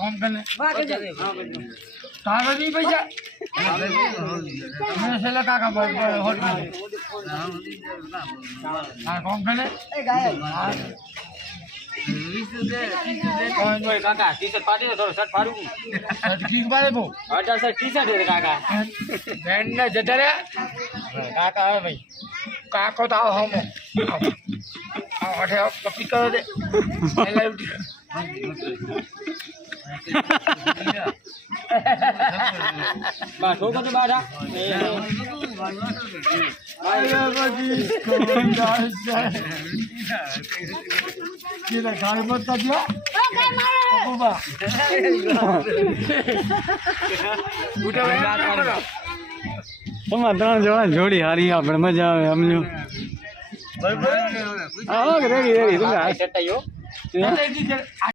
phone કરને કાકા દી પૈસા મેં સેલા કાકા હોટ હા ફોન કરને કાકા ટી-શર્ટ પાડી દો થોડો શર્ટ ફાડું ઠીક બારે બહુ 18 ટી-શર્ટ છે કાકા બેન ને જતા રે કાકા આવે ભાઈ કાકો તો આવો હમો આઠે કપી કરો દે બા ઠોકો તો બાડા ગાડી બતા દિયો તમારે 3 જણા જોડી હારી આપણે મજા આવે અમને રેડી રેડી તમે સેટ આવ્યો